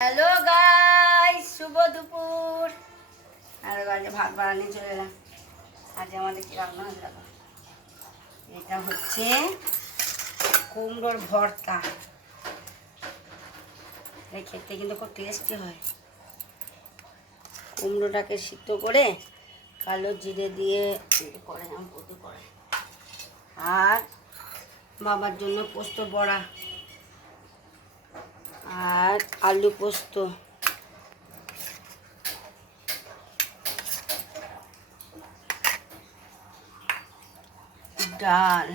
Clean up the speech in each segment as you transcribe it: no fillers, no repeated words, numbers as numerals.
Hello guys, শুভ দুপুর। আর গাছে ভাত বানানি চলে এলাম। আজ আমাদের কি রান্না হয়ে গেল? এটা হচ্ছে কুমড়োর ভর্তা। এটা খেতে কিন্তু খুব টেস্টি হয়। কুমড়োটাকে সিদ্ধ করে কালো জিরে দিয়ে করে পুজো করে, আর বাবার জন্য পোস্ত বড়া আর আলু পোস্ত, ডাল,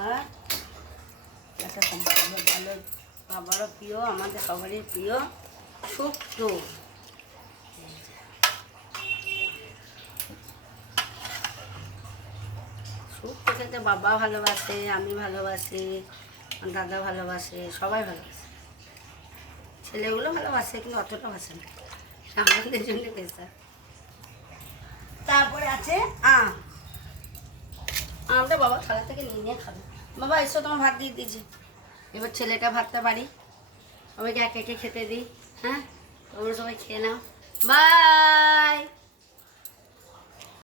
আর একটা ভালো বাবারও প্রিয়, আমাদের সবারই প্রিয় শুক্তো। শুক্তো খেতে বাবা ভালোবাসে, আমি ভালোবাসি, দাদা ভালোবাসে, সবাই ভালোবাসে। ছেলেগুলো ভালোবাসে কিন্তু অতটা বাসে না, আমাদের জন্য পেশা। তারপরে আছে আম। আমটা বাবা থালা থেকে নিয়ে নিয়ে খাবে। বাবা এসো, তোমার ভাত দিয়ে দিয়েছি। এবার ছেলেটা ভাতটা বাড়ি, সবাইকে একে একে খেতে দিই। হ্যাঁ, তোমরা সবাই খেয়ে নাও। বাই।